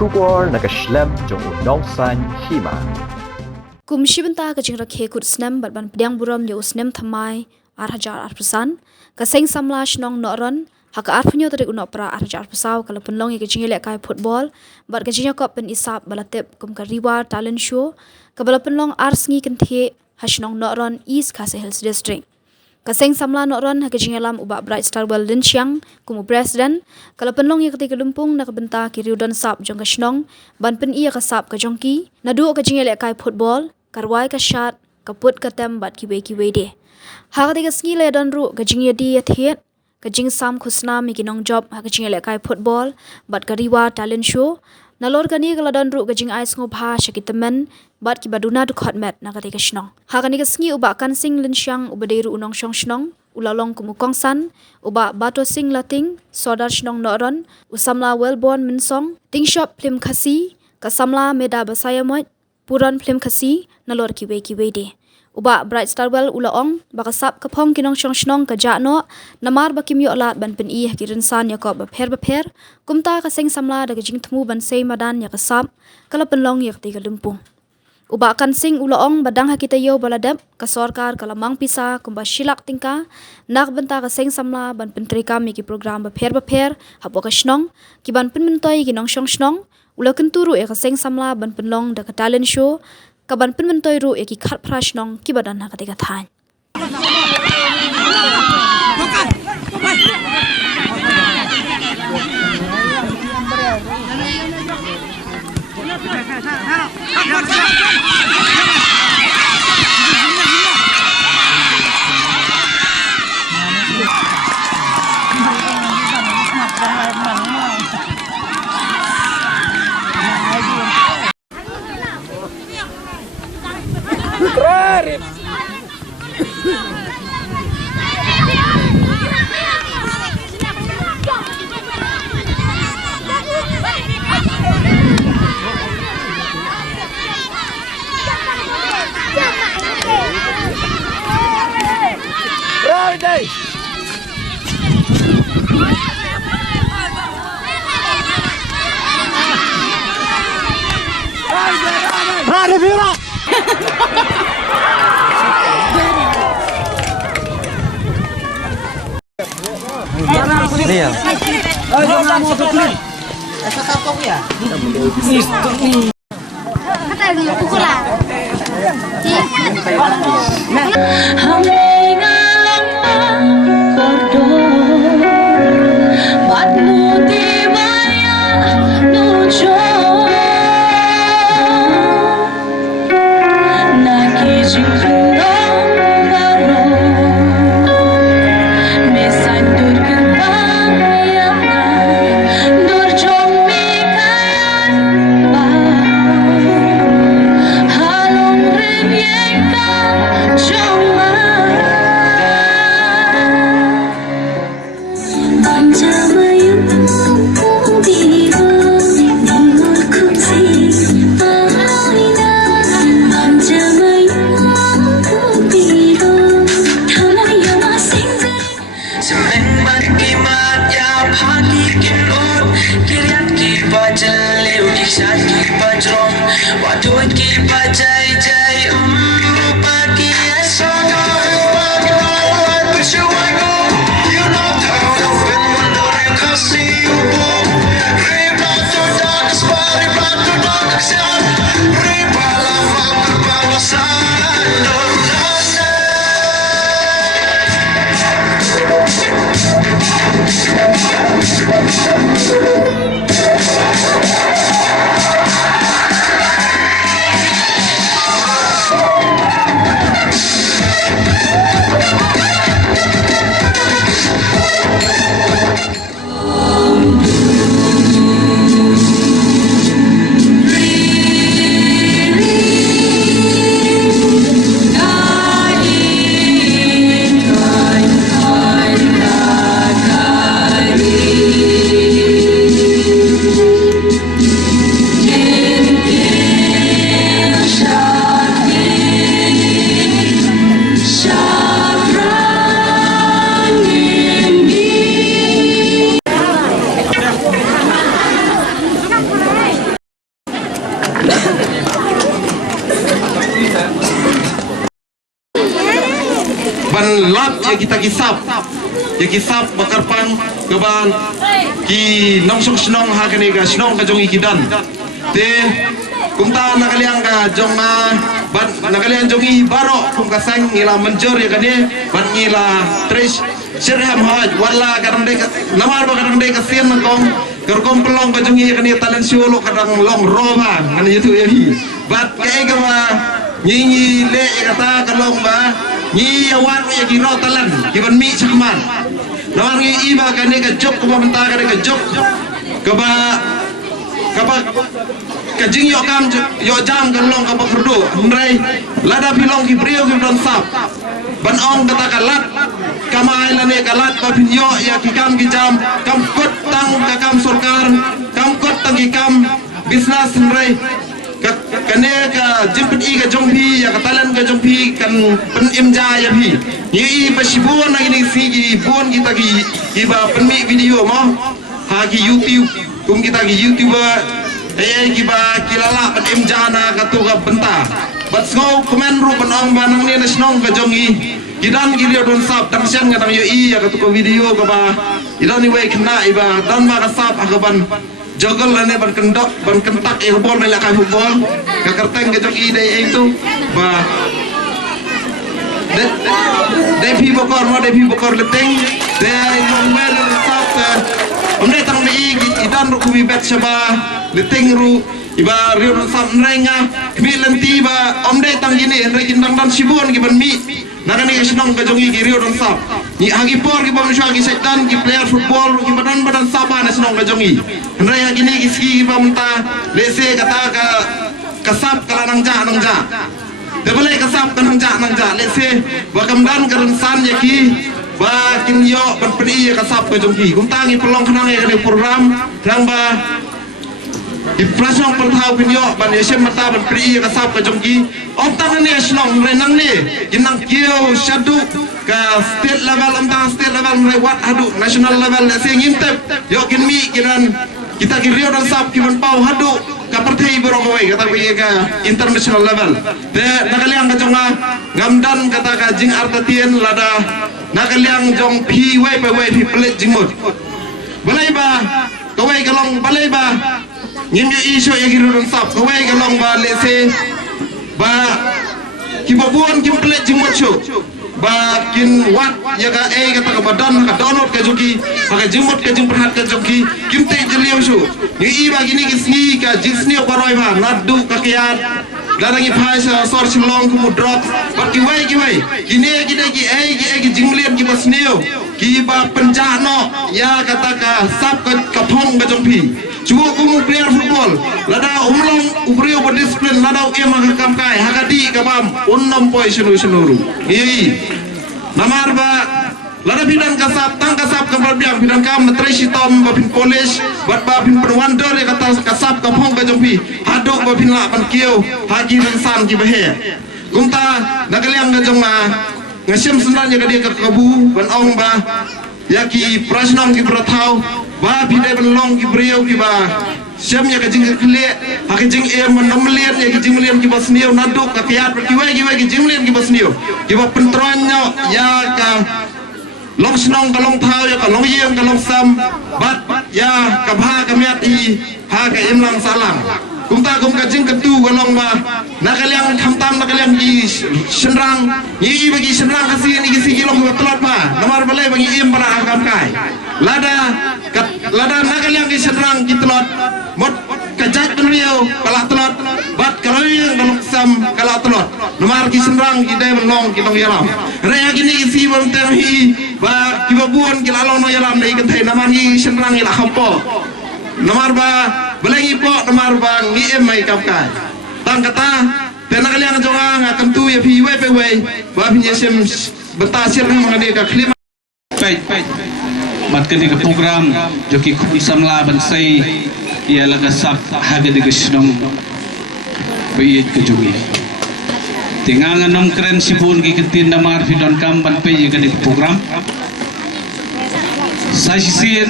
Shubor nagashlem jong unongsan hima. Kumshibenta ka jingra khe kut snem ban pdiang buram yo snem thamai 8,000 kaseng samla shnong noron haka arpunyo tari unopra 8,000 kala punlong ka jingile kai football bat ka jinya kop pen isap balatep kum ka riwa talent show ka bala punlong arsngi kenthe hashnong noron East Khasi Hills District. Kaseng samla noron haka jingalam uba Bright Star Well Linchiang kumu president kala penlong ya ketika lumpung nak benta ki riudan sap jong kasnong ban pen iya ka sap ka jongki nadu ka jingale kai football karwai ka shot kaput ka tem bat ki we de ha ketika sngi le don ru ka jingya di ya thiet ka jing sam khusna mi ki nong job ha ka jingale kai football bat ka riwa talent show nalor kani kala don ru ka jing ais ngo bha shakitamen bat ki baduna du khotmet na ka snong ha kani ka sngi uba kan sing linsyang uba deiru unong shong snong ulalong kumukong san uba bato sing lating sodar snong noron usamla wellborn min song ting shop film khasi kasamla meda basaya moy puran film khasi nalor ki we de uba Bright Star Well ulaong bakasap kapong kinong shong snong ka jano namar bakim yo lat ban pen i ki rinsan yakob ba pher kumta ka seng samla daga jing thmu ban sei madan ya kasap kala penlong yak ti ka lumpung uba kan sing ulaong badang hakita yo baladap ka sarkar kala mang pisa kumba shilak tingka nak benta ka seng samla ban pentri kami ki program ba pher hapo ka snong ki ban pen mentoi kinong shong snong ula kenturu ya ka seng samla ban penlong daga talent show kaban pen mentoi ru eki khat phrash nong ki badan na katika than Friday. Friday, Vira. Iya. Oh, jangan mau tutup. Esa tapok ya? Kata yang pukulan. lap ya kita kisap bakarpang keban ki nongsong senong hakane ga senong ka jong ikidan te kumta nakaliang ka jong ban nakaliang jongi baro kum kasang ngila menjor ya kane ban ngila tres sirham haj wala kadang de lamar ba kadang de kasien kong kerkom pelong ka jongi kane talan siolo kadang long roba kan itu ya hi bat kai ga nyi le kata kalong ba nyi awan ya giro talan kiban mi sakman lawan ngi iba kane ka jok ko banta kane ka jok kaba kajing yo kam yo jam kalong ka perdo ndrai lada pilong ki brio ki don sap ban ong kata kalat kamai lane kalat ka pinyo ya ki kam ki jam kam kot tang ka kam sarkar kam kot tang ki kam bisnas ndrai kane ka jimpet i ka jongpi ya katalan ka jongpi kan pen imja ya bi ni pasibon lagi ni sigi bon kita ki ba penmi video mo ha ki YouTube kum kita ki YouTuber ki ba kilala pen imja na ka tu ka benta bat ngo komen ru penong banang ni nasional ka jongi kidan ki rio don sap tang sian ngatang yo i ya ka tu ko video ka ba idan ni we kena iba dan ma ka sap akaban jogol lane ban kendok ban kentak bol mela ka football ka kerteng ke joki dei itu ba de pi bokor leteng de nomel sap omne tang ni idan ru kubi bet saba leteng ru iba rio sap renga kmi lenti ba omne tang gini re kindang dan sibon ki ban mi nakani senong ka jongi ki rio don sap ni hagi por ki bam shwa ki setan ki player football ki badan sapa na senong ka jongi raya gini ki ski ki bam ta lese kata ka kasap kala nang ja de boleh kasap ka nang ja lese bakam dan karan san ya ki ba kin yo ban pri kasap ka jongi kum tangi pelong khanang ya ni program rang ba di prasong perthau pin yo ban yesem mata ban pri kasap ka jongi om tangan ni senong renang ni ginang kieu shadu ka state level merewat hadu national level se ngintep yo kin mi kinan kita kirio dan sap kiban pau hadu ka partai berogoi kata ka international level de nakaliang ka jonga ngamdan kata ka jing artatien lada nakaliang jong pi we pi pelet jingmut balai ba kawai galong balai ba ngim yo iso ya kirio dan sap kawai galong ba lese ba kibabuan kim pelet jingmut shu bakin wat ya ka kata ka badan ka download ka joki maka jimot ka jimperhat ka joki kim te jeliau su ni iba gini kisni ka jisni paroi ba nadu ka kiat darangi phai sa sor silong ku drop bat ki wai gini ki jinglian ki basneo ki ba penjano ya kata ka sap ka thong ka jompi cuba kumu player football lada umlong ubrio ba discipline lada uke maka kam kai hakadi ka bam unnam poi sunuru i namar ba lada bidan kasap tang kasap ka biang bidan kam matresi tom ba pin polish bat ba pin perwandor ya kata kasap ka phong ka jompi haduk ba pin la ban kieu hagi san ki bahe gumta nakaliang ka jonga ngasem sendan ya ka dia ka kabu ban ong ba yaki prasnong ki prathau ba pide ban long ki brio ki ba sem ya ka jing kle ha ka jing e man nomlian ya ki jing lian ki basnio naduk ka kiat ki wai ki jing lian ki basnio ki ba pentronyo ya ka long snong ka long thau ya ka long yem ka long sam bat ya ka bha ka miat i ha ka em lang salang kumta kum ka jing ketu ka long ba nakaliang khamtam nakaliang ki senrang ni bagi senrang kasi ni ki si long ka telot ba namar balai bagi em para akam kai lada nakaliang ki senrang ki telot mot kajat penriau kala telot bat kaloyang kalong sam kala telot namar ki senrang ki dai long ki long yalam rea kini ki si bang terhi ba ki babuan ki lalong no yalam dai kan thai namar ki senrang ila khampo namar ba balai po namar ba ngi em mai kap kai tang kata tena kaliang jonga ngakam tu ya pi we pe we ba pi yesem betasir ngade ka klima baik mat ke program joki samla bansai ia laga sab haga de gisnong bayit ke jogi tingang nong keren sipun ki ketin namar fidon kam ban pe ye ke program sasien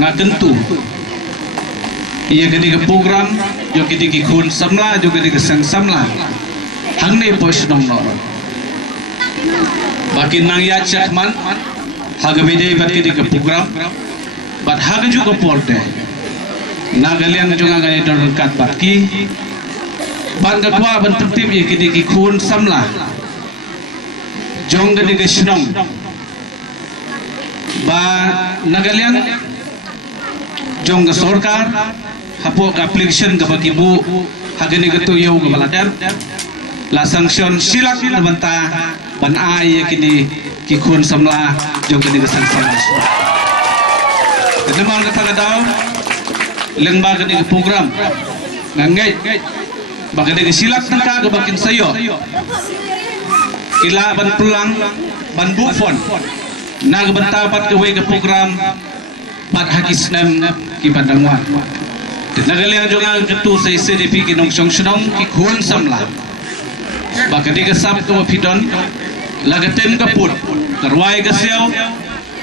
ngakentu ia ke program joki di kun samla joki di sang samla hangne pos nong no Bakin nang ya cakman haga bede baki di program bat haga juga porte nagalian juga gaya dorkat baki ban gakwa ban tertib ye kini ki khun samla jong gani ke snong ba nagalian jong ga sarkar hapo application ga baki bu haga ni gatu yau ga baladan la sanction silak na banta ban ai kini ki khun samla jong gani ke samla teman kata daw lengba gani ke program ngangai bagade ke silak tangka ke bakin sayo kila ban pulang ban bufon nag banta pat ke we ke program bat hakis nem ki pandangwan nagalian jonga ketu sai CDP ki nong song snong ki khun samla bagade ke sap ke pidon lagaten kaput karwai ke sel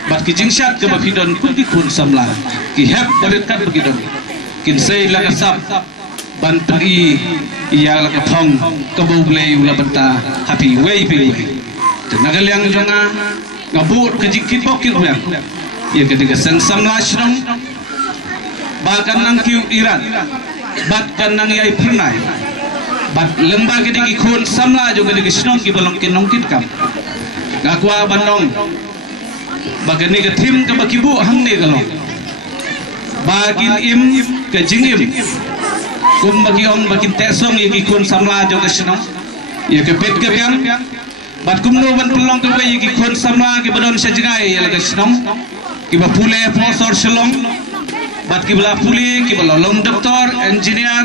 bat ki jingshat ke bapidon pun ki khun samla ki hep balikat bapidon kin sei laga sap ban pergi ia laga thong ke boblei ula benta happy way pi nagaliang jonga ngabut ke jikit bokir yang ia ketika sang samla snong bahkan nang kiu iran bat kan nang yai pernai bat lemba ke di khun samla juga di snong ki balong kin nong kam gakwa bandong bagani ke tim ke bakibu hang ne galong bagin im ke jingim kum bagi om bakin tesong ye ki khun samla jo ke snong ye ke pet ke piang bat kum no ban pelong ke ye ki khun samla ke badon sajgai ye ke snong ki ba pule profesor selong bat ki bala puli ki bala lom doktor engineer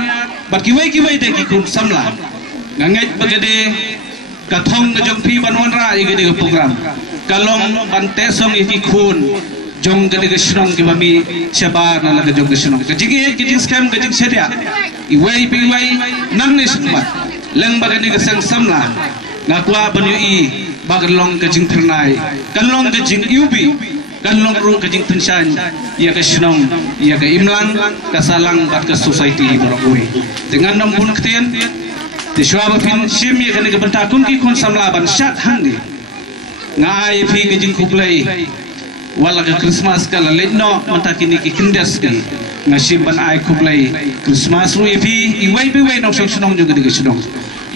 bat ki we de ki khun samla ngangai bagade kathong jong pi banwan ra ye ke program kalong bante song iki khun jong gade ke snong ki bami sebar na laga jong ke snong ke jigi ke jing scam ke jing sedia I wai pi wai nang ne smat leng bagani ke sang samla ngakwa banyu I bagalong ke jing pernai kalong ke jing ubi kalong ru ke jing pensan ya ke snong ya ke imlan ke salang bat ke society borokoi dengan nom pun ketien di syawab pin sim ya ke bentakum ki khun samla ban sat hang ngai phi ke jing kuplai wala ke Christmas kala letno matakini ki kindas ki ngasib ban ai kuplai Christmas ru phi I wai pi wai nok snong juga di snong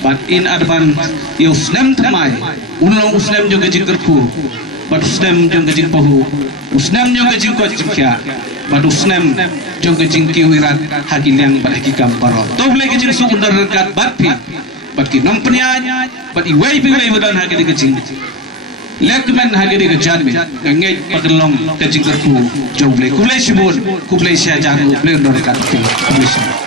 but in advance you snem thamai unlong usnem juga jing kerku but usnem juga jing pahu usnem juga jing ko jikya but usnem juga jing kiwirat hagilyang balaki kamparo to blai ke jing su undar kat bat phi but ki nom pnya but I wai pi wai wadan hagidi ke jing lekmen hagiri ke janmi ngai pagelong ke jingkerku jauh kublai sibun kublai sya jaru kublai dorkat kublai